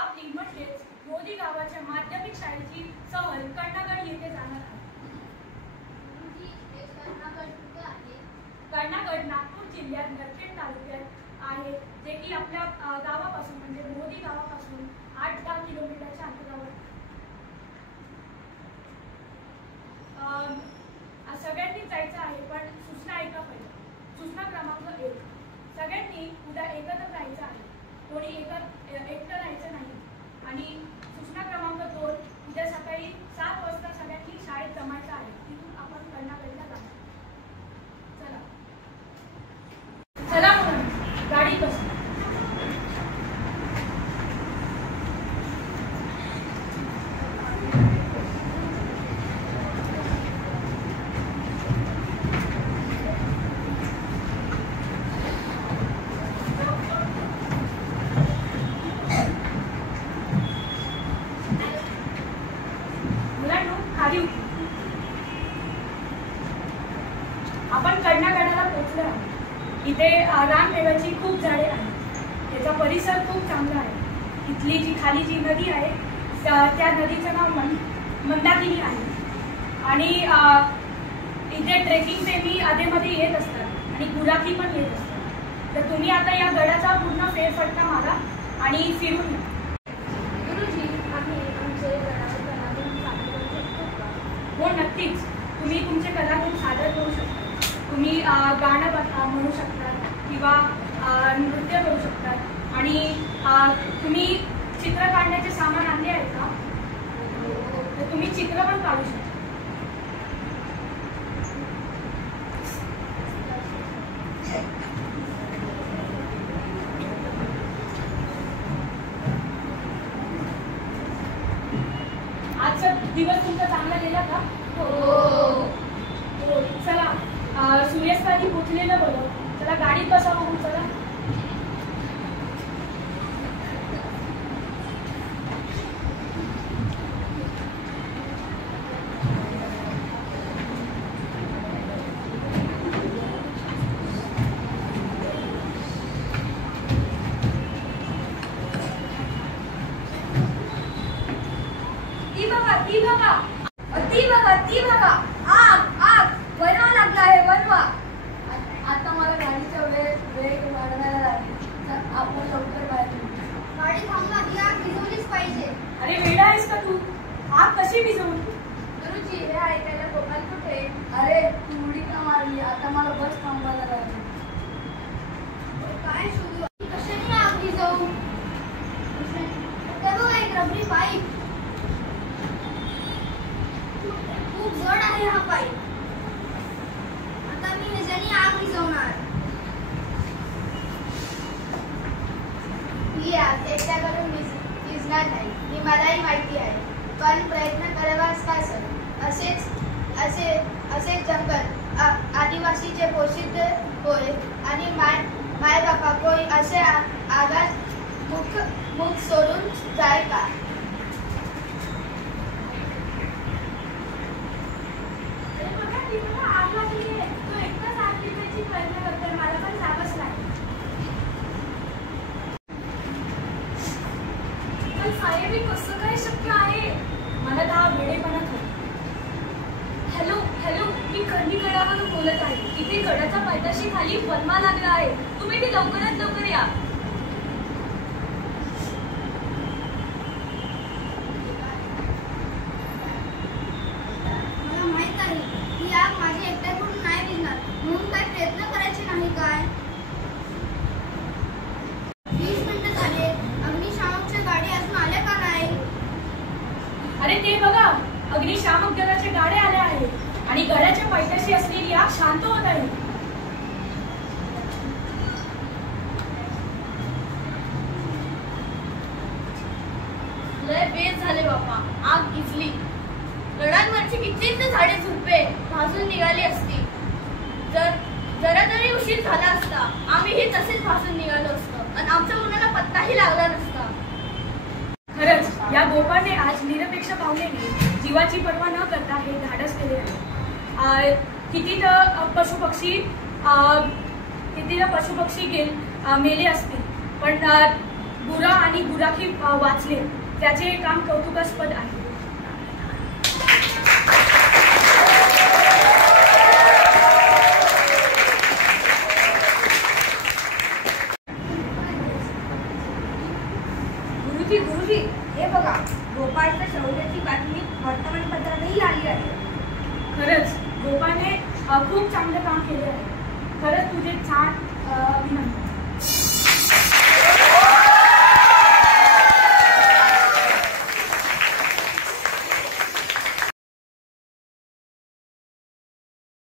आपली म्हणजेच मोदी गावाच्या माध्यमिक शाळेची सहल कर्णागड येथे जाणार आहे। कर्णागड नागपूर जिल्ह्यात नरखेड तालुक्यात आहे, जे की आपल्या गावापासून म्हणजे मोदी गावापासून 8-10 किलोमीटरच्या अंतरावर। सगळ्यांनी जायचं आहे, पण सूचना ऐका पहिला। सूचना क्रमांक 1, सगळ्यांनी उद्या एकत्र राहायचं आहे, कोणी एकटं राहायचं नाही। आणि सूचना क्रमांक 2, उद्या सकाळी 7 वाजता सगळ्यांनी शाळेत जमायचं आहे, तिथून आपण कर्णागडला जाणार। चला म्हणून गाडी बसा। आपण कर्णागडाला पोहोचलो आहोत। इथे रानमेव्याची खूप झाडे आहेत, याचा परिसर खूप चांगला आहे। इथली जी नदी आहे त्या नदीचं नाव मंदाकिनी आहे। आणि इथे ट्रेकिंग प्रेमी अधेमध्ये येत असतात आणि गुराखी पण येत असतात। तर तुम्ही आता या गडाचा पूर्ण फेरफटका मारा आणि फिरून या। गुरुजी, आम्ही आमचे गडावर कलागुण सादर करू शकतो का? हो, नक्कीच। तुम्ही तुमचे कलागुण सादर करू शकता। तुम्ही गाणं म्हणू शकता किंवा नृत्य करू शकता। आणि तुम्ही चित्र काढण्याचे सामान आणले आहे का? तर तुम्ही चित्र पण काढू शकता। आजचा दिवस तुमचा चांगला गेला का? हो। चला, सूर्यास्तानी पोचलेलं बरं। चला गाडीत बसा बघू। चला ती बघा, आग वनवा लागला आहे, वनवा। आता मला गाडीच्या वेग वाढवायला लागेल। आपण लवकर बाहेर गाडी थांबवा, ही आग भिजवलीच पाहिजे। अरे वेडा आहेस का तू? आग कशी भिजवू? गुरुजी, हे ऐकायला गोपाल कुठे? अरे तू उडी का मारली? आता मला बस थांबवायला लागेल। काय सुरू? कशाने आग भिजवू? ते बघा, एक रबरी पाईप। खूप जड आहे हा पाईप। आता मी ह्याच्याने आग विझवणार। ही आग एकट्याकडून विझणार नाही, ही मलाही माहिती आहे। पण प्रयत्न करावाच का सर? असेच जंगल आदिवासीचे पोषित होय आणि माय बापा कोई असे आगात मुख सोडून जाय का? कसं काय शक्य आहे? मला हा वेडेपणाच होतो। हॅलो, मी कर्णीगडावरून बोलत आहे। इथे गडाच्या पायथ्याशी खाली वनवा लागला आहे, तुम्ही ते लवकरात लवकर या। मला माहित आहे ही आग माझी एकट्याकडून नाही विझणार, म्हणून काय प्रयत्न करायचे नाही काय? 20 मिनिटं झाले, अग्निशामकच्या गाडी अजून आल्या का नाही? अरे ते बघा, अग्निशामक दलाच्या गाड्या आल्या आहेत आणि गडाच्या पायथ्याशी असलेली आग शांत होत आहे। लय बेस झाले बापा, आग भिजली। गडांवरची कित्येक झाडे झुडपे भाजून निघाली असती। जरा जरी उशीर झाला असता, आम्हीही तसेच भाजून निघालो असतो आणि आमच्या मुलाला पत्ताही लागला नसता। खरंच या गोपाने आज निरपेक्ष पावलेने जीवाची पर्वा न करता हे धाडस केले आहे। किती पशुपक्षी मेले असतील, पण गुरा आणि गुराखी वाचले त्याचे काम कौतुकास्पद आहे. गुरुजी हे बघा, गोपाळच्या शौर्याची बातमी वर्तमानपत्रातही आली आहे. खरंच गोपाळने खूप चांगलं काम केले आहे. खरंच तुझे छान अभिनंदन.